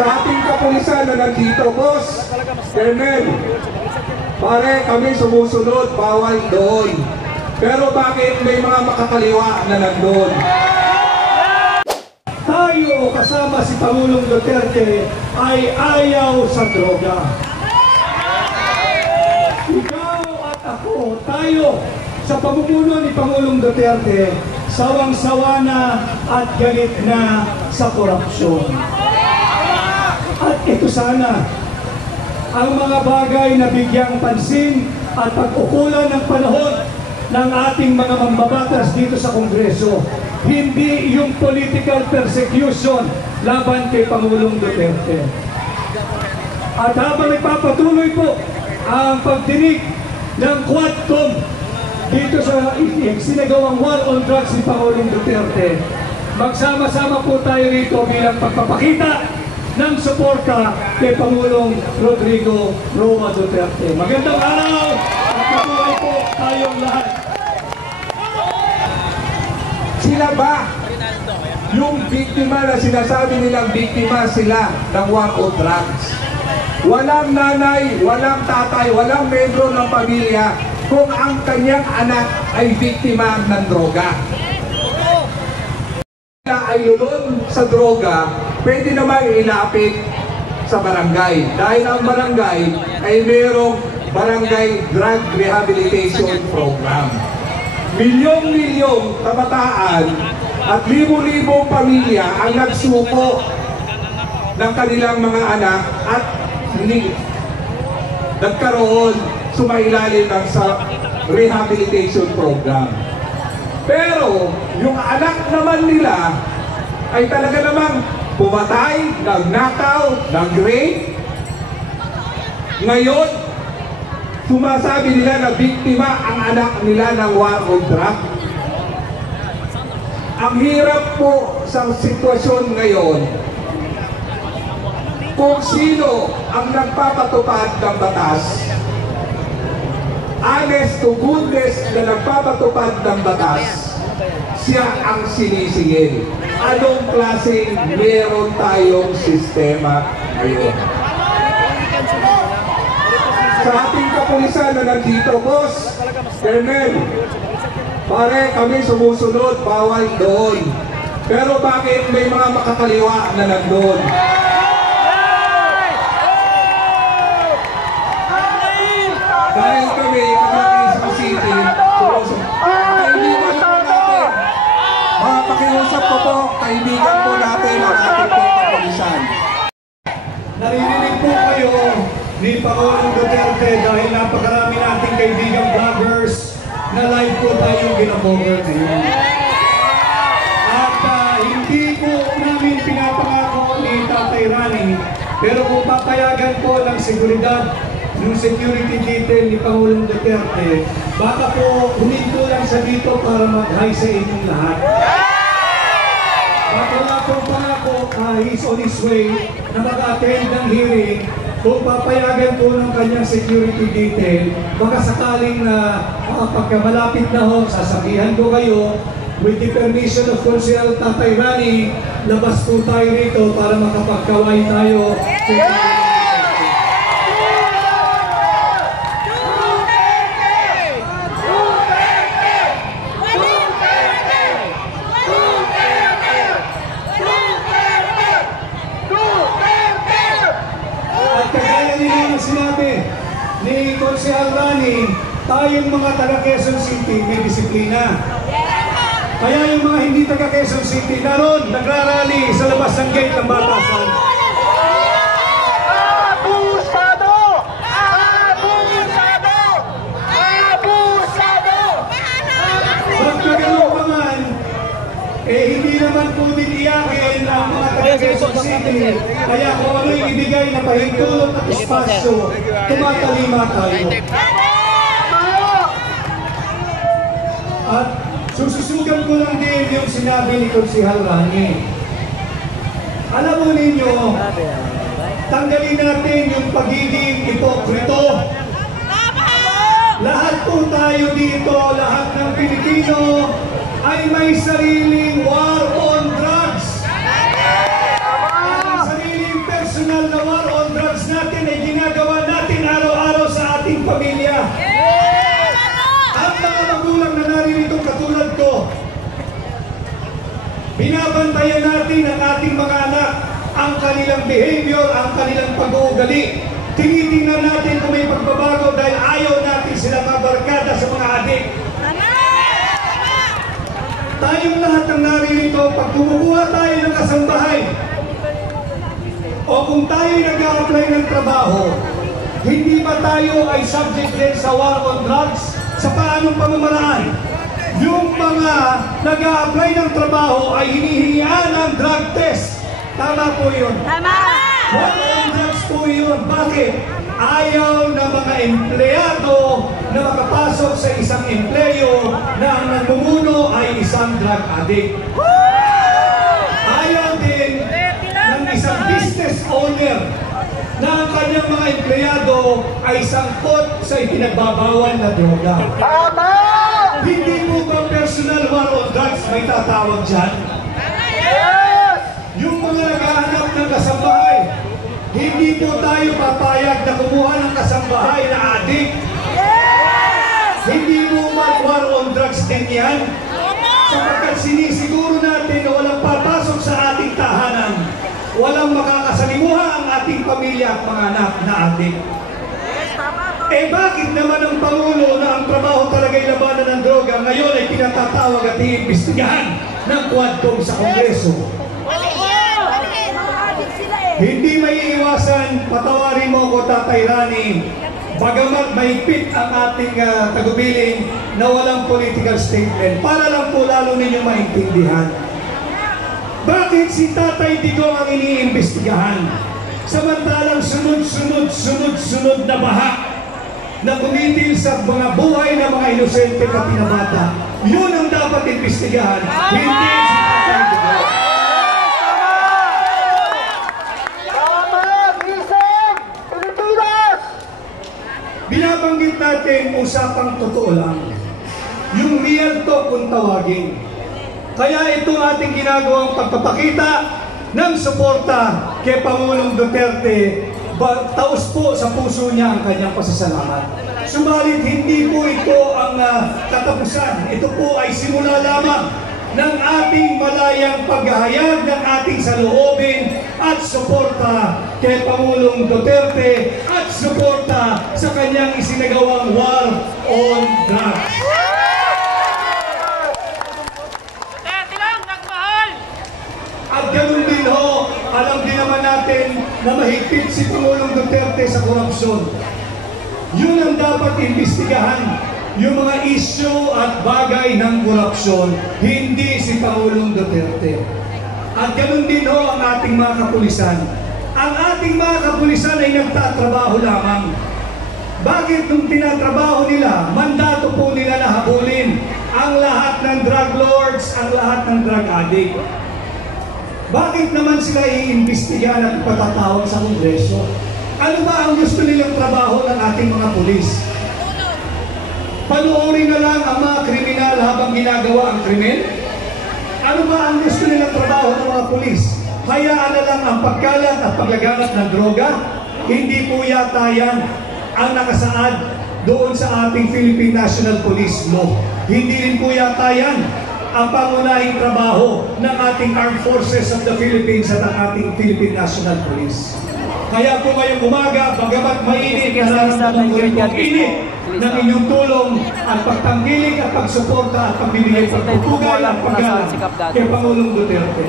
sa ating kapulisan na nandito, boss, Colonel, pare kami sumusunod, bawal doon. Pero bakit may mga makakaliwa na nandun? Tayo kasama si Pangulong Duterte ay ayaw sa droga. Ikaw at ako, tayo sa pamumuno ni Pangulong Duterte, sawang-sawa na at galit na sa korupsyon. At ito sana ang mga bagay na bigyang pansin at pag-ukulan ng panahon ng ating mga mambabatas dito sa Kongreso. Hindi yung political persecution laban kay Pangulong Duterte. At habang nagpapatuloy po ang pagdinig ng Quadcom dito sa sinagawang war on drugs ni Pangulong Duterte, magsama-sama po tayo rito bilang pagpapakita ng suporta kay Pangulong Rodrigo Roa Duterte. Magandang araw at mabuhay po tayong lahat. Sila ba yung biktima na sinasabi nilang biktima sila ng war on drugs? Walang nanay, walang tatay, walang membro ng pamilya kung ang kanyang anak ay biktima ng droga. Ay lulon sa droga, pwede naman ilapit sa barangay. Dahil ang barangay ay mayroong barangay drug rehabilitation program. Milyong-milyong kabataan at libo-libong pamilya ang nagsuko ng kanilang mga anak at nagkaroon sumailalim ng sa rehabilitation program. Pero yung anak naman nila ay talaga namang pumatay, nagnakaw, nag-rape. Ngayon, sumasabi nila na biktima ang anak nila ng war on drugs. Ang hirap po sa sitwasyon ngayon kung sino ang nagpapatupad ng batas. Honest to goodness na nagpapatupad ng batas, siya ang sinisingil. Anong klaseng meron tayong sistema ngayon? Sa ating kapulisan na nandito, boss, Colonel, pare kami sumusunod, bawal doon. Pero bakit may mga makakaliwa na nandun? Dahil kami, Quezon City, kaibigan po natin. Pakiusap ko po, kaibigan po natin ang ating po kapulisan. Naririnig po kayo ni Pangulong Duterte dahil napakarami nating kaibigang vloggers na live po tayong ginacover ngayon. At hindi po namin pinapangako ni Tatay Rani, pero kung papayagan po ng seguridad yung security detail ni Pangulong Duterte, baka po huminto lang siya dito para mag-hi sa inyong lahat. At wala pong pangako, he's on his way na mag-attend ng hearing. Kung papayagan po ng kanyang security detail, baka sakaling na pagka malapit na ho, sasabihan ko kayo, with the permission of Consel Tatay Rani, labas po tayo rito para makapagkaway tayo. Ni Consel Rani, tayong mga taga Quezon City may disiplina. Kaya yung mga hindi taga Quezon City naroon, nagrarally sa labas ng gate ng batasan. Abusado! Abusado! Abusado! Magkagano pa man, hindi naman po din iyakin ang mga taga Quezon City. Kaya kung ano yung ibigay na pahintulot at espasyo, tumatalima tayo. At sususugan ko lang din yung sinabi ni Consel Rani. Alam mo ninyo, tanggalin natin yung pagiging hipokrito. Lahat po tayo dito, lahat ng Pilipino ay may sariling war on drugs. At ang sariling Binabantayan natin ang ating mga anak, ang kanilang behavior, ang kanilang pag-uugali. Tinitingnan natin kung may pagbabago dahil ayaw natin sila mabarkada sa mga adik. Tayong lahat ang naririto, pag kumukuha tayo ng kasambahay, o kung tayo nag-a-apply ng trabaho, hindi ba tayo ay subject din sa war on drugs? Sa paanong pamamaraan? Yung mga nag-a-apply ng trabaho ay hinihingian ng drug test. Tama po yun. Tama! War on drugs po yun. Bakit? Ayaw na mga empleyado na makapasok sa isang empleyo na ang namumuno ay isang drug addict. Ayaw din ng isang business owner na ang kanyang mga empleyado ay sangkot sa ipinagbabawal na droga. Tama! Hindi po ba personal war on drugs may tatawag dyan? Yes! Yung mga naghahanap ng kasambahay, hindi po tayo papayag na kumuha ng kasambahay na adik. Yes! Hindi po war on drugs din yan. Sapagkat sinisiguro natin na walang papasok sa ating tahanan, walang makakasalimuha ang ating pamilya at mga anak na adik. Eh bakit naman ang Pangulo na ang trabaho talaga'y labanan ng droga ngayon ay pinatatawag at iimbestigahan ng Quadcom sa Kongreso? Hindi may iwasan, patawarin mo ko Tatay Rani, bagamat mahigpit ang ating tagubilin na walang political statement para lang po lalo ninyong maintindihan. Bakit si Tatay Digong ang iniimbestigahan? Samantalang sunod-sunod na baha na kumitil sa mga buhay ng mga inosente na pinabata. Yun ang dapat imbestigahan, hindi si Tatay Digong. Binabanggit natin usapang totoo lang. Yung real talk kung tawagin. Kaya itong ating ginagawang pagpapakita ng suporta kay Pangulong Duterte, taos po sa puso niya ang kanyang pasasalamat. Subalit hindi po ito ang katapusan. Ito po ay simula lamang ng ating malayang paghahayag ng ating saloobin at suporta kay Pangulong Duterte at suporta sa kanyang isinagawang war on drugs. At ganun din ho, alam din naman natin na mahigpit si Pangulong Duterte sa korupsyon. Yun ang dapat imbestigahan, yung mga isyu at bagay ng korupsyon, hindi si Pangulong Duterte. At ganun din ho ang ating mga kapulisan. Ang ating mga kapulisan ay nagtatrabaho lamang. Bakit nung tinatrabaho nila, mandato po nila na habulin ang lahat ng drug lords, ang lahat ng drug addict? Bakit naman sila iimbestigahan at patatawag sa Kongreso? Ano ba ang gusto nilang trabaho ng ating mga pulis? Panuorin na lang ang mga kriminal habang ginagawa ang krimen? Ano ba ang gusto nilang trabaho ng mga pulis? Hayaan na lang ang pagkalat at paglaganap ng droga? Hindi po yata yan ang nakasaad doon sa ating Philippine National Police Law. Hindi rin po yata yan ang pangunahing trabaho ng ating Armed Forces of the Philippines at ang ating Philippine National Police. Kaya po ngayong umaga, bagamat mainit, nararamdaman ko rin ang init ng inyong tulong at pagtanggilig at pagsuporta at pagbibigay pagpupugal at paggalang kay Pangulong Duterte.